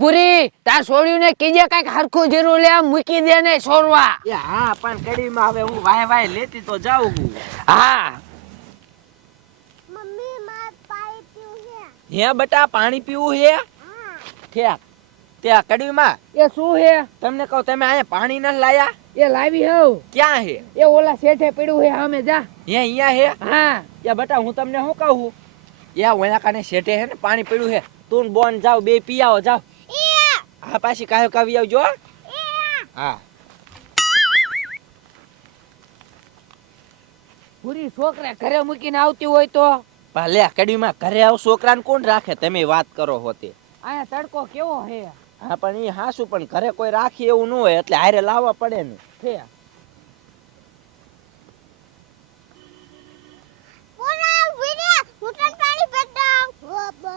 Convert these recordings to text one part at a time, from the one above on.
ભૂરી તાર છોડ્યું ને કીજે કંઈક હરખું જીરું લે મૂકી દે ને છોડવા હા પણ કડીમાં હવે હું વાય વાય લેતી તો જાઉં હું. હા. મમ્મી માર પાણી પીવું હે હે બટા પાણી પીવું હે? ઠેક. ત્યાં કડીમાં. એ શું હે? તમને કહું તમે અહીંયા પાણી ન લાયા? એ લાવી હવ. ક્યાં હે? એ ઓલા શેઠે પડ્યું હે અમે જા. હે અહીંયા હે? હા. યા બટા હું તમને શું કહું? યા ઓલા કાને શેઠે હે ને પાણી પડ્યું હે. તું બોન જાવ બે પી આવો જાવ. હા પાછી કાયો કાવી આવજો હા. પૂરી છોકરા ઘરે મૂકીને આવતી હોય તો? ભલે કડીમાં ઘરે આવ છોકરાને કોણ રાખે? તમે વાત કરો હોતે. અહીંયા તડકો કેવો હે? હા પણ એ હાસું પણ ઘરે કોઈ રાખી એવું ન હોય એટલે હારે લાવવા પડે ને. છે પૂરા વીરે હું તને પાણી પીતા હો બન આ હાય બન કેટલા બતાય તરબૂચ હા બન હાલ આપણે મમ્મી જઈને કઈ આપણને મમ્મી ટોય દીશે હા બન આ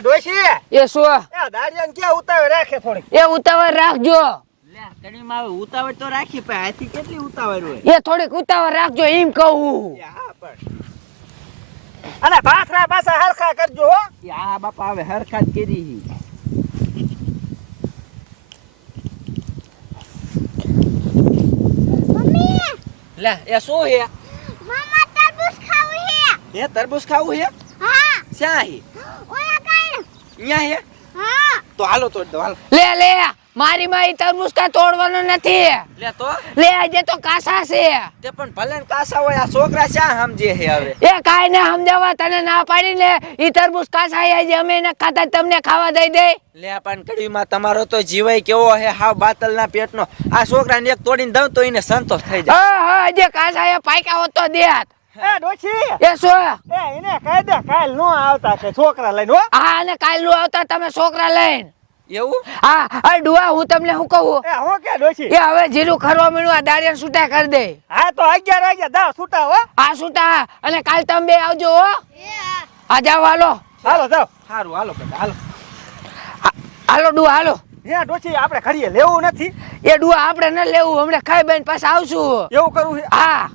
ડોશી. એ શું? એ દાડિયાને કે ઉતાવે રાખે થોડી એ ઉતાવળ રાખજો. લે કડીમાં હવે ઉતાવળ તો રાખી પણ આથી કેટલી ઉતાવળ હોય? એ થોડીક ઉતાવળ રાખજો એમ કહું. હા પણ. અને ભાખરા પાછા હરખા કરજો હો. આ બાપા હવે હરખા જ કરી હી. મમ્મી! લે એ શું હે? મામા તરબૂચ ખાવું છે એ તરબૂચ ખાવું હે? હા. શ્યાં હે? ઓલા કઈ અહીંયા હે હા? તો હાલો તોડ દો હાલો. લે લે મારી માં તરબૂચ કા તોડવાનો નથી. લે તો. લે આજે તો કાસા છે. તે પણ ભલે કાસા હોય આ છોકરા શા સમજે હે હવે? એ કાઈ ને સમજાવવા તને ના પાડી ને ઈ તરબૂચ કાસા આજે અમે એને ખાતા તમને ખાવા દઈ દે. લે પણ કડીમાં તમારો તો જીવાય કેવો હે હાવ બાતલના પેટનો. આ છોકરાને એક તોડીને દઉં તો એને સંતોષ થઈ જાય. હા હા જે કાસા એ પાક્યા હોત તો દેત. એ ડોશી. એ શું? એ એને કહી દે કાલ નો આવતા કે છોકરા લઈને હો. હા અને આવતા તમે છોકરા લઈને. એવું? હા અરે ડુઆ હું તમને શું કહું? એ હું કે ડોશી? એ હવે જીરું ખરવા મીણું આ દાળિયા છૂટા કરી દે. હા તો અગિયાર વાગ્યા દાવ છૂટા હો. આ છૂટા અને કાલ તમે બે આવજો હો. આ જાવ હાલો. હાલો જાવ સારું હાલો બેટા હાલો. હાલો ડુઆ હાલો. હે ડોશી આપણે ખડીએ લેવું નથી. એ ડુઆ આપણે ન લેવું હમણાં ખાઈ બેન પાછા આવશું. એવું કરવું હા.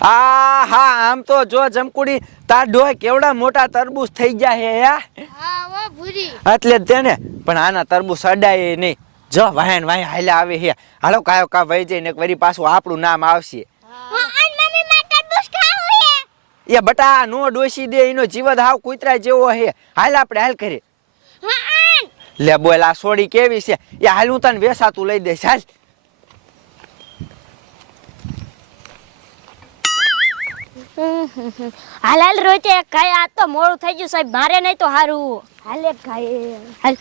આ હા આમ તો જો જમકુડી તાર ડોય કેવડા મોટા તરબૂચ થઈ ગયા હે યા હા વો ભૂરી. એટલે તેને. પણ આના તરબૂચ અડાય નહીં. જો વાયન વાય હાલ્યા આવે હે. હાલો કાયો કા વહી જઈને એક વરી પાછું આપણું નામ આવશે. એ બટા નો ડોસી દે એનો જીવત હાવ કૂતરા જેવો હે. હાલ આપણે હાલ કરી હા લે બોલ આ સોડી કેવી છે? એ હાલ હું તને વેસાતું લઈ દઈશ હાલ. હાલ હાલ રોચે કાંઈ આ તો મોડું થઈ ગયું સાહેબ મારે નહીં તો હારું. હાલે હાલ.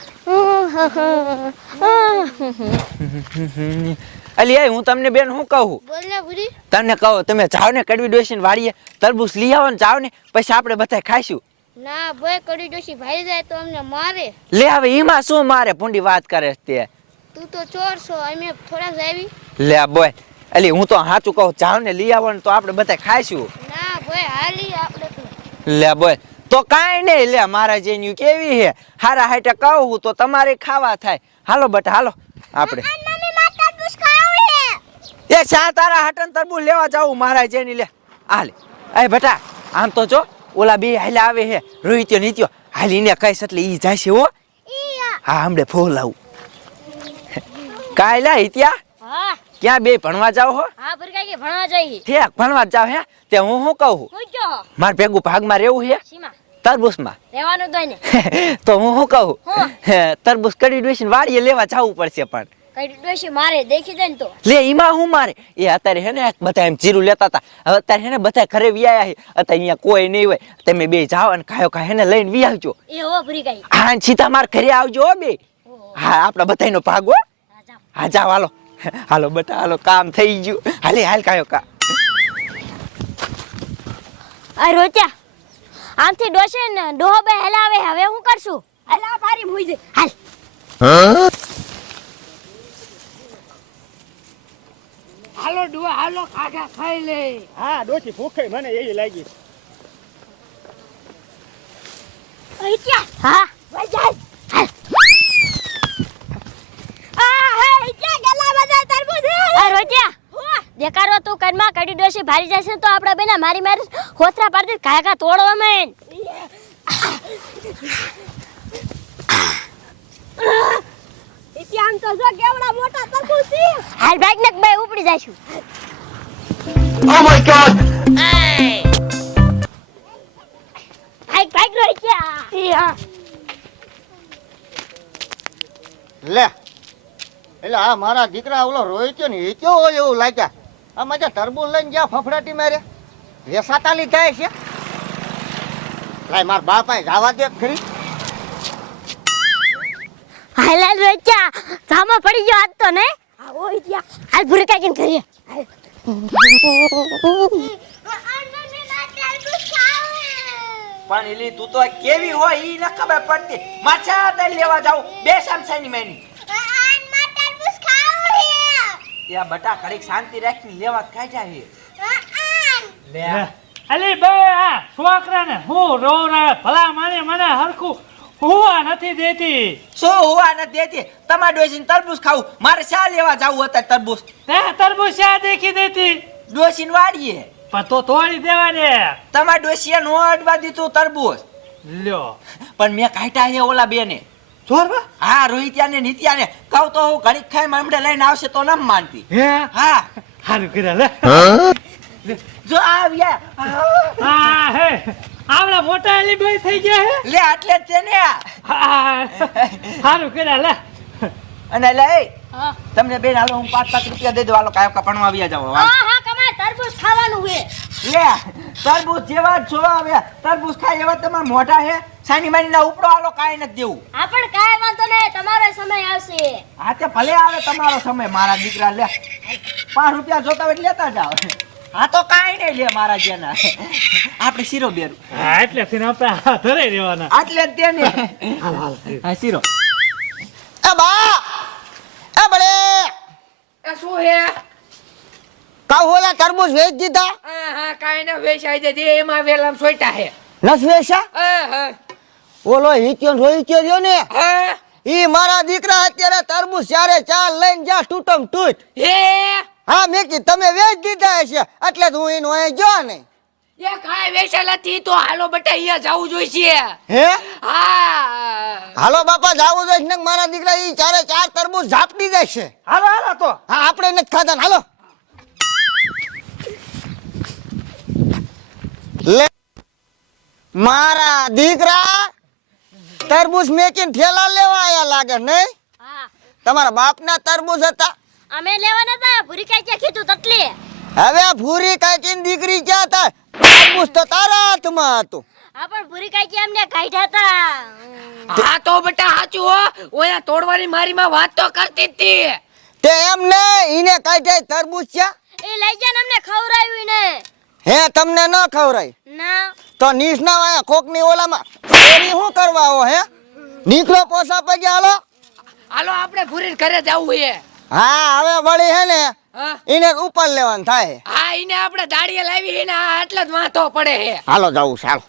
અલી એ હું તમને બેન શું કહું? બોલ ને તમને કહો તમે ચાવ ને કડવી ડોસીને વાળીએ તરબૂચ લઈ આવો ને જાઓ ને પછી આપણે બધા ખાઈશું. ના ભાઈ કડી જોશી ભાઈ જાય તો અમને મારે. લે હવે એમાં શું મારે? ભૂંડી વાત કરે તે. તું તો ચોર છો અમે જ જાવી લે બોય અલી હું તો સાચું કહું જાઓ ને લઈ આવો ને તો આપણે બધા ખાઈશું. ના ભાઈ હાલી આપણે તો. લે બોય તો કાંઈ નહીં લે મારા જેન્યુ કેવી હે હારા હાટે કહું તો તમારે ખાવા થાય. હાલો બટા હાલો આપણે. એ શા તારા હાટન તરબૂ લેવા જાવું મારા જેની લે. હાલે એ બટા આમ તો જો ઓલા બે હાલે આવે હે રોહિત્યો નીત્યો. હાલીને કઈ એટલે ઈ જાય છે હો હા હમણે ફોલ આવું કાયલા લા હિત્યા ક્યાં બે ભણવા જાવ હો? હા ભરકાઈ ભણવા જઈ ઠેક ભણવા જાવ હે? તે હું શું કહું હું માર ભેગું ભાગમાં રહેવું હે? તરબૂસમાં રહેવાનું તો તો હું શું કહું? તરબૂસ કડી ડોસીને વાડીએ લેવા જવું પડશે પણ. કઈ મારે દેખી જાય ને તો. લે એમાં હું મારે? એ અત્યારે હે ને બધા એમ જીરું લેતા હતા. હવે અત્યારે હે ને બધા ઘરે વિયા છે. અત્યારે અહીંયા કોઈ નહીં હોય. તમે બે જાઓ અને ખાયો ખા ને લઈને વી આવજો. એ હો ભરી ગઈ હા સીધા માર ઘરે આવજો બે. હા આપણા બધાનો ભાગ હો. હા જાઓ. હાલો. હાલો બટા હાલો કામ થઈ ગયું. હાલે હાલ કાયો કા. આ આમથી ડોશે ને ડોહો બે હેલાવે હવે હું કરશું? હાલ મારી ભારી મુઈ દે હાલ કાકા ખાઈ લે. હા ડોશી ભૂખે મને એવી લાગી. હા? વઈ જાય. હાલ. આ હે ઈચ્છા ગલા બધા તરબૂચ હે દેખાડો તું કનમાં કડી ડોસી ભારી જશે તો આપડા બેના મારી મારી હોતરા પાડી કાકા તોડવા મેં આમ તો જો કેવડા મોટા તરબૂચ છે. હાલ બાઈક ને બે ગોડ જાશું ભાઈ ભાઈ રોજ્યા લે. એટલે આ મારા દીકરા ઓલો રોહિત ને એ કેવો હોય એવું લાગ્યા? આ મજા તરબૂલ લઈને જ્યાં ફફડાટી મારે? વેસાતા લીધા છે લાય માર બાપાએ જવા દે ખરી. હાલ રોચા સામા જામા પડી ગયો આજ તો ને? આવો ઈત્યા હાલ ભૂરે કાકીને પણ એલી તું તો કેવી હોય ઈ ન ખબર પડતી. માછા તઈ લેવા જાવ બે સામસાની મેની. યા બટા કડીક શાંતિ રાખીને લેવા કાઈ જાય લે. અલી બે આ છોકરાને હું રોવરે ભલા માને મને હરખું હુવા નથી દેતી. શું હોવા નથી દેતી? તમાર ડોસીને તરબૂચ ખાવું. મારે શા લેવા જવું હતા તરબૂચ? તરબૂચ શા દેખી દેતી? ડોસીને વાડીએ. પણ તો તોડી દેવાને. તમારે ડોસીએ નો અડવા દીધું તરબૂચ. લ્યો. પણ મેં કાઢ્યા છે ઓલા બેને. જોરવા? હા રોહિત્યા ને નિત્યા ને. કહું તો હું ઘડીક ખાઈ હમણાં લઈને આવશે તો નમ માનતી. હે? હા. હારું કર્યા લે. જો આવ્યા. હા હે. આવડા મોટા એલી થઈ ગયા હે? લે આટલે જ છે ને હા, હારું કર્યા લે. અને લે હા. તમને બેન હાલો હું પાંચ પાંચ રૂપિયા દઈ દઉં. હાલો કાયો કપણમાં આવી જાવ હા હા કમાય તરબૂચ ખાવાનું હે લે તરબૂચ જેવા છો જોવા આવ્યા તરબૂચ ખાય એવા તમારા મોઢા હે. સાની માની ના ઉપડો હાલો કાંઈ નથી દેવું. આ પણ કાંઈ વાંધો નહીં તમારો સમય આવશે. હા તે ભલે આવે તમારો સમય. મારા દીકરા લે. પાંચ રૂપિયા જોતા હોય એટલે લેતા જાવ હા તો કાઈ નહીં લે મારા જેના. આપણે શીરો બેરું. હા એટલે થી આપણે ધરે રહેવાના. આટલે તેને. દે ને હા શીરો. એ બા! એ બળે! એ શું હે? કાઉ ઓલા તરબૂજ વેચ દીધા? હા હા કાંઈ ના વેચાઈ દે જે એમાં વેલામ સોઈટા હે. નસ વેચા હા હા. ઓલો હિત્યો ને રોહિત્યો રહ્યો ને? હા. ઈ મારા દીકરા અત્યારે તરબૂચ ચારે ચાર લઈને જા તૂટમ તૂટ. હે? હા મેં તમે વેચ દીધા હશે એટલે તો હું એનું અહીં ગયો ને એ કાય વેચેલા થી તો હાલો બટા અહીંયા જવું જોઈશે. હે? હા. હાલો બાપા જાવું જોઈશે ને મારા દીકરા ઈ ચારે ચાર તરબૂજ ઝાપટી જશે હાલો હાલો તો. હા આપણે નથી ખાધા ને, હાલો. લે મારા દીકરા તરબૂજ મેકીને ઠેલા લેવા આયા લાગે નહીં? હા. તમારા બાપના તરબૂજ હતા? અમે લેવાના હતા ભૂરી કાકી કીધું તટલી હવે આ ભૂરી કાકીની દીકરી ક્યાં હતા તરબૂજ તો તારા હાથમાં હતું. હા પણ ભૂરી કાકી અમને કાઢ્યા હતા હા તો બટા સાચું હો. ઓયા તોડવાની મારી માં વાત તો કરતી હતી તે. એમ ને ઈને કાઢ્યા તરબૂચ છે? એ લઈ ગયા ને અમને ખવડાવ્યું ને હે તમને ન ખવરાય ના. તો નીસના વાયા કોકની ઓલામાં ચોરી શું કરવા હે? નીકળો પોસા પગે હાલો. હાલો આપણે ભૂરી ઘરે જવું હે. હા હવે વળી હે ને એને ઉપર લેવાનું થાય. હા એને આપણે દાડીએ લાવી હે ને એટલે જ વાંધો પડે હે. હાલો જાવું ચાલો.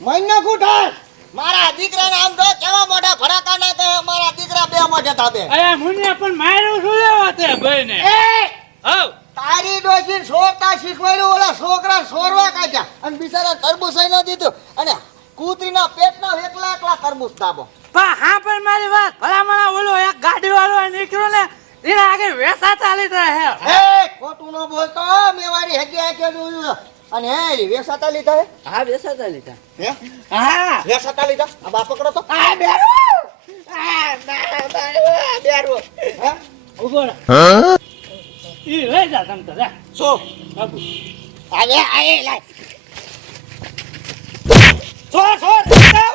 મહિને કુઠાર મારા દીકરા નામ તો કેવા મોટા ફડાકા ના તે મારા દીકરા બે મોઢે તાબે અરે મુન્ને પણ માર્યું શું લેવા તે ભાઈને? હવ તારી ડોશી સોરતા શીખવાડ્યું ઓલા છોકરા સોરવા કાઢ્યા અને બિચારા તરબૂચ ન દીધું અને કૂતરીના પેટના એકલા દાબો પણ હા પણ મારી વાત ભલામણા ઓલો એક ગાડી વાળો નીકળ્યો ને એના આગળ વેસા ચાલી રહ્યા હે. એ ખોટું ન બોલતો મેં મારી હજી કે જોયું અને હે વેસાતા લીધા તા હા બેસાતા લીધા હે? હા. વેસાતા લીધા આ બાપ પકડો તો. આ બેરો. આ ના બેરો બેરો. હે? ઊભો હા? ઈ લઈ જા તમ તો જા. શું? બાબુ આવે આય લાય. છોડ છોડ જાવ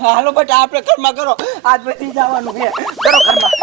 હાલો બટ આપણે ઘરમાં કરો. આજ બધી જવાનું છે. કરો ઘરમાં.